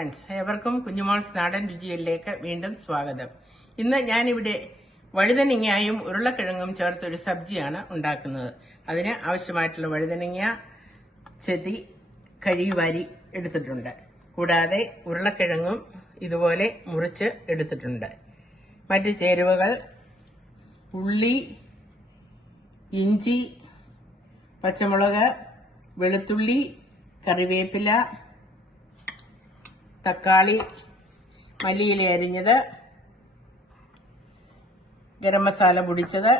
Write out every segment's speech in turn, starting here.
Friends, ഏവർക്കും കുഞ്ഞുമോൾസ് നാടൻ രുചിയിലേക്ക് വീണ്ടും സ്വാഗതം. ഇന്ന് ഞാനിവിടെ വഴുതനങ്ങയും ഉരുളക്കിഴങ്ങും ചേർത്തൊരു സബ്ജിയാണ് ഉണ്ടാക്കുന്നത്. അതിന് ആവശ്യമായിട്ടുള്ള വഴുതനങ്ങ ചെത്തി കഴുകി എടുത്തിട്ടുണ്ട്. കൂടാതെ ഉരുളക്കിഴങ്ങും ഇതുപോലെ മുറിച്ച് എടുത്തിട്ടുണ്ട്. മറ്റ് ചേരുവകൾ ഉള്ളി, ഇഞ്ചി, പച്ചമുളക്, വെളുത്തുള്ളി, കറിവേപ്പില, തക്കാളി, മല്ലിയില അരിഞ്ഞത്, ഗരം മസാല പൊടിച്ചത്,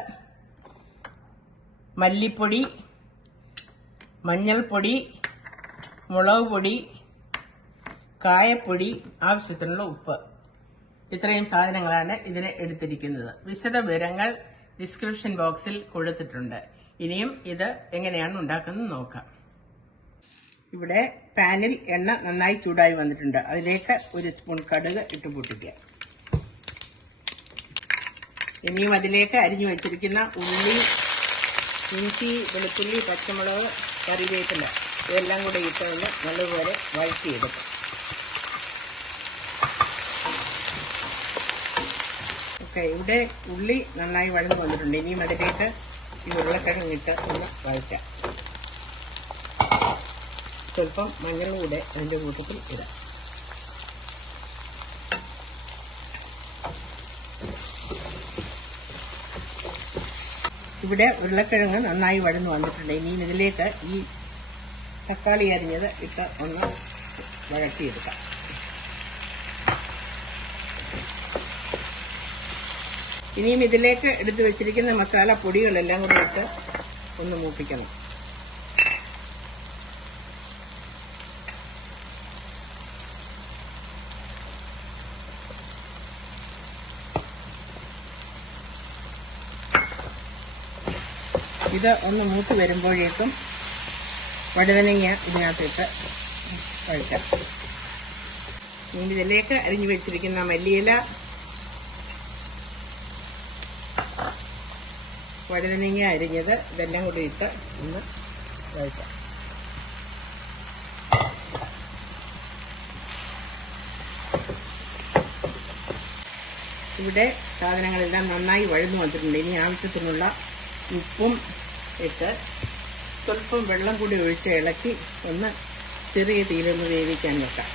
മല്ലിപ്പൊടി, മഞ്ഞൾപ്പൊടി, മുളക് പൊടി, കായപ്പൊടി, ആവശ്യത്തിനുള്ള ഉപ്പ്. ഇത്രയും സാധനങ്ങളാണ് ഇതിന് എടുത്തിരിക്കുന്നത്. വിശദ വിവരങ്ങൾ ഡിസ്ക്രിപ്ഷൻ ബോക്സിൽ കൊടുത്തിട്ടുണ്ട്. ഇനിയും ഇത് എങ്ങനെയാണ് ഉണ്ടാക്കുന്നത് നോക്കാം. ഇവിടെ പാനിൽ എണ്ണ നന്നായി ചൂടായി വന്നിട്ടുണ്ട്. അതിലേക്ക് ഒരു സ്പൂൺ കടുക് ഇട്ട് പൊട്ടിക്കുക. ഇനിയും അതിലേക്ക് അരിഞ്ഞു വെച്ചിരിക്കുന്ന ഉള്ളി, ഇഞ്ചി, വെളുത്തുള്ളി, പച്ചമുളക്, കറിവേപ്പില ഇതെല്ലാം കൂടെ ഇട്ടൊന്ന് നല്ലപോലെ വഴറ്റിയെടുക്കും. ഓക്കെ, ഇവിടെ ഉള്ളി നന്നായി വഴന്നു വന്നിട്ടുണ്ട്. ഇനിയും അതിലേക്ക് ഈ ഉരുളക്കിഴങ്ങിട്ട് ഒന്ന് വഴറ്റാം. സ്വല്പം മഞ്ഞൾ കൂടെ അതിൻ്റെ കൂട്ടത്തിൽ ഇടാം. ഇവിടെ ഉരുളക്കിഴങ്ങ് നന്നായി വഴന്നു വന്നിട്ടുണ്ട്. ഇനിയും ഇതിലേക്ക് ഈ തക്കാളി അരിഞ്ഞത് ഇട്ട് ഒന്ന് വഴറ്റിയെടുക്കാം. ഇനിയും ഇതിലേക്ക് എടുത്തു വെച്ചിരിക്കുന്ന മസാല പൊടികളെല്ലാം കൂടി ഇട്ട് ഒന്ന് മൂപ്പിക്കണം. ഇത് ഒന്ന് മൂത്ത് വരുമ്പോഴേക്കും വഴുതനങ്ങ ഇതിനകത്തിട്ട് കഴിക്കാം. ഇനി ഇതിലേക്ക് അരിഞ്ഞു വെച്ചിരിക്കുന്ന മല്ലിയില, വഴുതനങ്ങ അരിഞ്ഞത് ഇതെല്ലാം കൂടി ഇട്ട് ഒന്ന് കഴിക്കാം. ഇവിടെ സാധനങ്ങളെല്ലാം നന്നായി വഴന്നു വന്നിട്ടുണ്ട്. ഇനി ആവശ്യത്തിനുള്ള ഉപ്പും ഇട്ട് സ്വല്പം വെള്ളം കൂടി ഒഴിച്ച് ഇളക്കി ഒന്ന് ചെറിയ തീയിലൊന്ന് വേവിക്കാൻ വെക്കാം.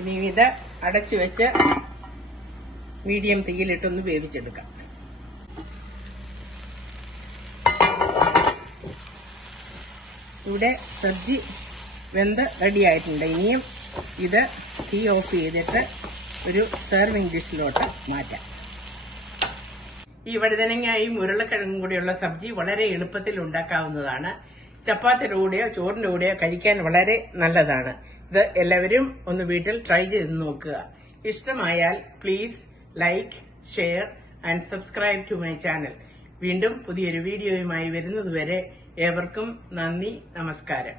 ഇനി ഇത് അടച്ചു വെച്ച് മീഡിയം തീയിലിട്ടൊന്ന് വേവിച്ചെടുക്കാം. ഇവിടെ സബ്ജി വെന്ത് റെഡിയായിട്ടുണ്ട്. ഇനിയും ഇത് തീ ഓഫ് ചെയ്തിട്ട് ഒരു സെർവിംഗ് ഡിഷിലോട്ട് മാറ്റാം. ഈ വഴുതനങ്ങയും ഉരുളക്കിഴങ്ങും കൂടിയുള്ള സബ്ജി വളരെ എളുപ്പത്തിൽ ഉണ്ടാക്കാവുന്നതാണ്. ചപ്പാത്തിയുടെ കൂടെയോ ചോറിന്റെ കൂടെയോ കഴിക്കാൻ വളരെ നല്ലതാണ്. ഇത് എല്ലാവരും ഒന്ന് വീട്ടിൽ ട്രൈ ചെയ്ത് നോക്കുക. ഇഷ്ടമായാൽ please like, share and subscribe to my channel. വീണ്ടും പുതിയൊരു വീഡിയോയുമായി വരുന്നതുവരെ ഏവർക്കും നന്ദി, നമസ്കാരം.